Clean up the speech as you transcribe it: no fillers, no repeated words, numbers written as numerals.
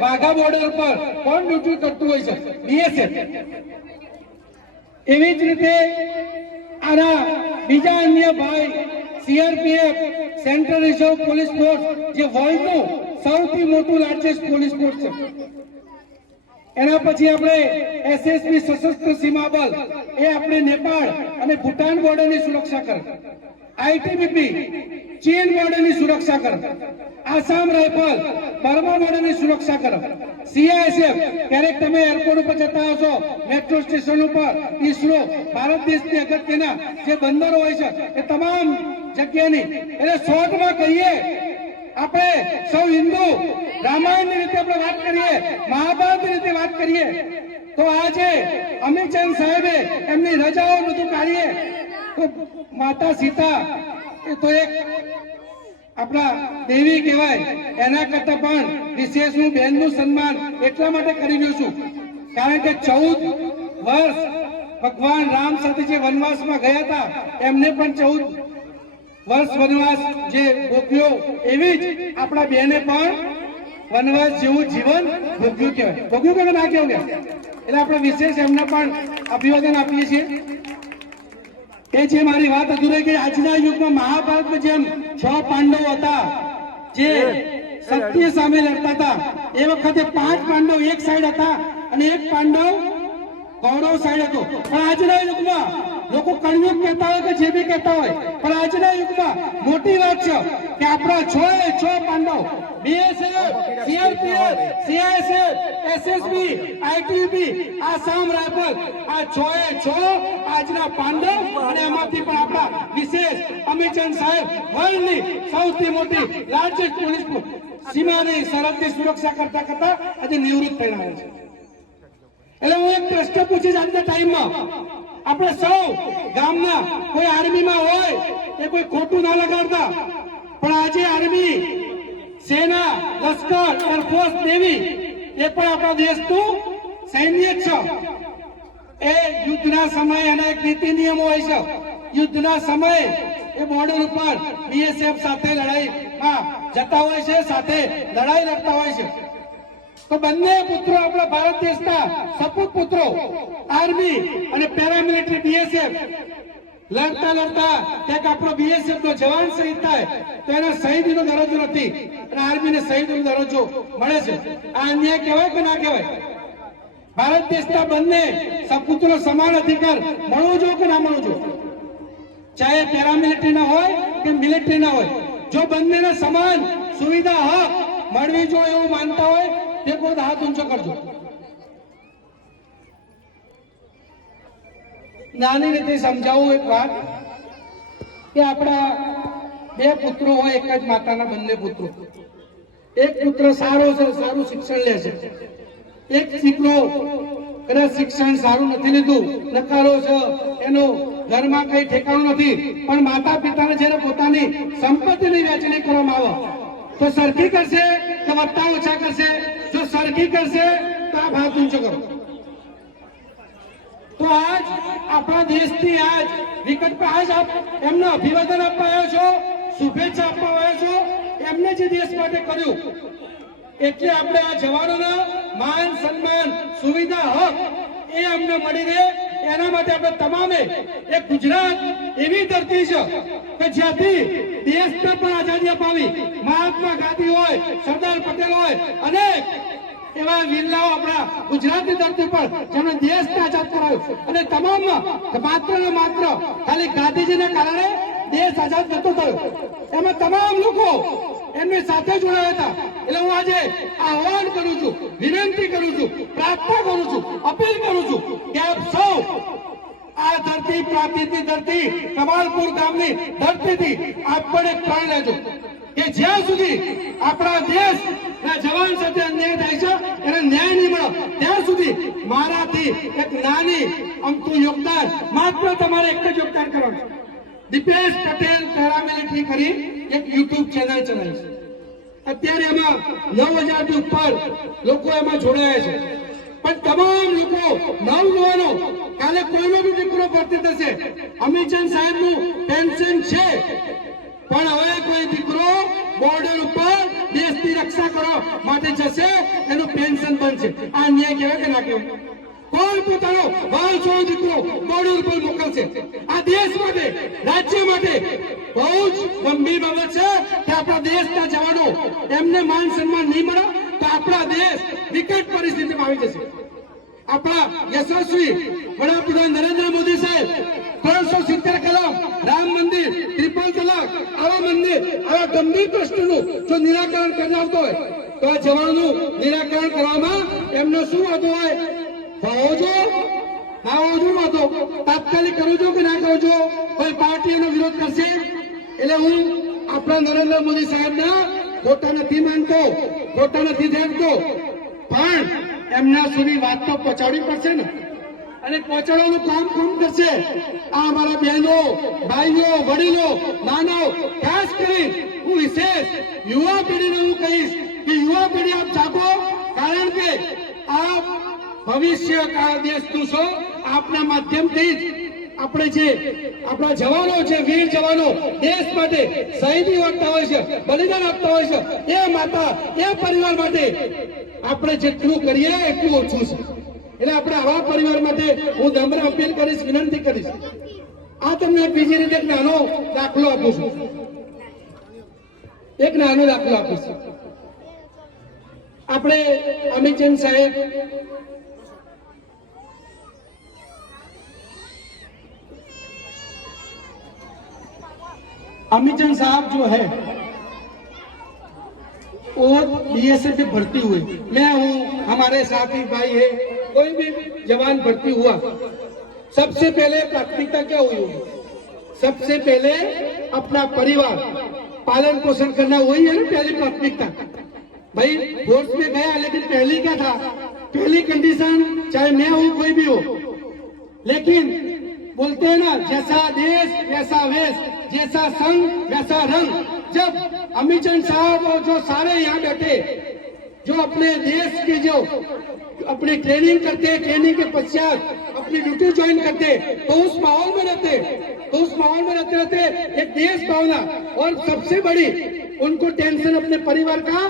વાઘા border પર કોણ duty કરતું હોય છે? બીએસએફ. એવી જ રીતે આના બીજા અન્ય ભાઈ CRPF, central reserve police force, જે વર્લ્ડનું સૌથી મોટું લાર્જેસ્ટ પોલીસ ફોર્સ છે. એના પછી આપણે એસએસબી સશસ્ત્ર સીમા બળ, એ આપણે નેપાળ અને ભૂટાન બોર્ડરની સુરક્ષા કરે. આઈટીબીપી ચીન બોર્ડરની સુરક્ષા કરે. આસામ રાઇફલ બર્મા બોર્ડરની સુરક્ષા કરે. સીઆઈએસએફ ક્યારેક તમે એરપોર્ટ ઉપર જતા હશો, મેટ્રો સ્ટેશન ઉપર, ઈસરો, ભારત દેશની અગત્યના જે બંદરો હોય છે એ તમામ જગ્યાની, એટલે શોર્ટમાં કહીએ આપણે સૌ હિન્દુ રામાયણની રીતે આપણે વાત કરીએ, મહાભારતની રીતે વાત કરીએ, તો આજે અમિતચંદ સાહેબે એમની રજાઓ બધું કાઢીએ તો માતા સીતા એ તો એક આપણા દેવી કહેવાય, એના કરતા પણ વિશેષ હું બહેનનું સન્માન એટલા માટે કરી રહ્યો છું કારણ કે 14 વર્ષ ભગવાન રામ સાથે જે વનવાસમાં ગયા હતા એમને પણ 14 વર્ષ વનવાસ જે ભોગ્યો, એવી જ આપણા બહેને પણ વનવાસ જેવું જીવન ભોગ્યું કહેવાય. ભોગ્યું કે ના કહેવાય? એટલે આપણે વિશેષ એમને પણ અભિવાદન આપીએ છીએ. એ જે મારી વાત અધૂરી ગઈ, આજના યુગમાં મહાભારતમાં જેમ 6 પાંડવો હતા જે સત્ય સામે લડતા હતા, એ વખતે 5 પાંડવ એક સાઈડ હતા અને 1 પાંડવ કૌરવ સાઈડ હતો. પણ આજના યુગમાં લોકો કળયુગ કહેતા હોય કે જે બી કહેતા હોય, પણ આજના યુગમાં મોટી વાત છે કે આપણા 6 Pandav, BSF, CRPF, CISF, SSB, ITB, Assam rifle, આ 6 આજના પાંડવ, અને એમાંથી પણ આપણા વિશેષ અમિતચંદ સાહેબ વર્લ્ડની સૌથી મોટી લાર્જેસ્ટ પોલીસ સીમાની સરહદની સુરક્ષા કરતા કરતા આજે નિવૃત્ત થઈને આવે છે. એટલે હું એક પ્રશ્ન પૂછીશ આજના ટાઈમમાં, આપણે સૌ ગામના કોઈ આર્મીમાં હોય એ કોઈ ખોટું ના લગાડતા, પણ આજે આર્મી, સેના, લશ્કર, એરફોર્સ, નેવી એ પણ આપણા દેશનું સૈન્ય છે. એ યુદ્ધના સમયે એના એક નીતિ નિયમો હોય છે. યુદ્ધના સમયે એ બોર્ડર ઉપર બીએસએફ સાથે લડાઈમાં જતા હોય છે, સાથે લડાઈ લડતા હોય છે. તો બંને પુત્રો આપણા ભારત દેશના સપૂત પુત્રો, આર્મી અને પેરામિલિટરી બીએસએફ, લડતા લડતા એક આપણો બીએસએફ નો જવાન શહીદ થાય તો એના શહીદીનો દરજ્જો નથી અને આર્મીને શહીદીનો દરજ્જો મળે છે. આ અન્યાય કહેવાય કે ના કહેવાય? ભારત દેશના બંને સપૂતનો સમાન અધિકાર મળવો જોઈએ કે ના મળવો જોઈએ? ચાહે પેરામિલિટરી ના હોય કે મિલિટરી ના હોય, જો બંનેને સમાન સુવિધા હક મળવી જોઈએ એવું માનતા હોય તે કોઈ હાથ ઊંચો કરજો. નાની રીતે સમજાવું એક વાત કે આપણા 2 પુત્રો હોય, એક જ માતાના બંને પુત્રો. એક પુત્ર સારો છે, સારું શિક્ષણ લે છે. એક દીકરો કદાચ શિક્ષણ સારું નથી લીધું, નકારો છે, એનો ઘરમાં કઈ ઠેકાણું નથી, પણ માતા પિતાને જ્યારે પોતાની સંપત્તિની વહેંચણી કરવામાં આવે તો સરખી કરશે કે વત્તા ઓછા કરશે? જો સરખી કરશે તો આ હાથ ઊંચો કરો. તો આજ આપણા દેશથી આજ વિકટ આજ આપ એમને અભિવાદન આપવા આવ્યો છો, શુભેચ્છા આપવા આવ્યો છો, એમને જે દેશ માટે કર્યું, એટલે આપણે આ જવાનોના માન સન્માન, સુવિધા, હક એ અમને મળી રહે એના માટે આપણે તમામે એક ગુજરાત એવી ધરતી છે કે જ્યાંથી દેશને પણ આઝાદી અપાવી. મહાત્મા ગાંધી હોય, સરદાર પટેલ હોય, અનેક એવા વીરલાઓ આપણા ગુજરાતની ધરતી પર જેમણે દેશને આઝાદ કરાવ્યો, અને તમામ માત્ર ને માત્ર ખાલી ગાંધીજીને કારણે દેશ આઝાદ નતો થયો, એમાં તમામ લોકો એમની સાથે જોડાયા હતા. એટલે હું આજે આહવાન કરું છું, વિનંતી કરું છું, પ્રાર્થના કરું છું, અપીલ કરું છું કે આપ સૌ આ ધરતી, પ્રાંતિની ધરતી, કમાલપુર ગામની ધરતીથી આપ પણ એક પ્રણ લેજો કે જ્યાં સુધી આપણા દેશના જવાન સાથે અન્યાય થાય છે, એને ન્યાય નહીં મળે ત્યાં સુધી મારાથી એક નાની અમથું યોગદાન, માત્ર તમારે એક જ યોગદાન કરવાનું. દીપેશ પટેલ પેરામિલિટરી કરી એક યુટ્યુબ ચેનલ ચલાવી છે. અત્યારે એમાં 9000 થી ઉપર લોકો એમાં જોડાયા છે. પણ તમામ લોકો, નવયુવાનો, કાલે કોઈનો બી દીકરો ભરતી થશે, અમિતચંદ સાહેબનું પેન્શન છે, પણ હવે કોઈ દીકરો બોર્ડર ઉપર દેશની રક્ષા કરવા માટે જશે એનું પેન્શન બનશે. આ અન્યાય કહેવાય કે ના કહેવાય? કોણ પોતાનો વાલ છો દીકરો બોર્ડર પર મોકલશે? આ દેશ માટે, રાજ્ય માટે બહુ જ ગંભીર બાબત છે કે આપણા દેશના જવાનો એમને માન સન્માન નહીં મળે તો આપણા દેશ વિકટ પરિસ્થિતિમાં આવી જશે. આપણા યશસ્વી વડાપ્રધાન નરેન્દ્ર મોદી સાહેબ 370 કલમ, રામ મંદિર, ટ્રિપલ તલાક, આવા મંદિર, આવા ગંભીર પ્રશ્નોનું જો નિરાકરણ કરી આવતો હોય તો આ જવાનોનું નિરાકરણ કરવામાં એમનો શું વાંધો હોય? તાત્કાલિક કરું છું કે ના કરું છું? કોઈ પાર્ટી એનો વિરોધ કરશે? એટલે હું આપણા નરેન્દ્ર મોદી સાહેબના ખોટા નથી માનતો, ખોટા નથી દેખતો, પણ એમના સુધી વાત તો પહોંચાડવી પડશે ને. અને પહોંચાડવાનું કામ કોણ કરશે? આ અમારા બહેનો, ભાઈઓ, વડીલો, નાનો, ખાસ કરી હું વિશેષ યુવા પેઢીને હું કહીશ કે યુવા પેઢી આપ જાગો, કારણ કે આપ ભવિષ્ય કાળ દેશનું છો. આપના માધ્યમથી જ આપણે જે આપણા જવાનો છે, વીર જવાનો દેશ માટે શહીદી આપતા હોય છે, બલિદાન આપતા હોય છે, એ માતા, એ પરિવાર માટે આપણે જેટલું કરીએ એટલું ઓછું છે. એટલે આપણે આવા પરિવાર માટે હું નમ્ર અપીલ કરીશ, વિનંતી કરીશ. આ તમને બીજી રીતે એક નાનો દાખલો આપું છું. એક નાનો દાખલો આપીશ. આપણે અમિતચંદ સાહેબ अमितचंद साहब जो है वो बीएसएफ में भर्ती हुए. मैं हूँ, हमारे साथी भाई है, कोई भी जवान भर्ती हुआ, सबसे पहले प्राथमिकता क्या हुई होगी? सबसे पहले अपना परिवार पालन पोषण करना, वही है ना पहली प्राथमिकता. भाई फोर्स में गया, लेकिन पहली क्या था? पहली कंडीशन, चाहे मैं हूँ कोई भी हो, लेकिन बोलते हैं ना, जैसा देश वैसा वेश, जैसा संग वैसा रंग. जब अमितचंद साहब और जो सारे यहाँ बैठे जो अपने देश के जो अपनी ट्रेनिंग करते, ट्रेनिंग के पश्चात अपनी ड्यूटी ज्वाइन करते, तो उस माहौल में रहते, एक देश भावना और सबसे बड़ी उनको टेंशन अपने परिवार का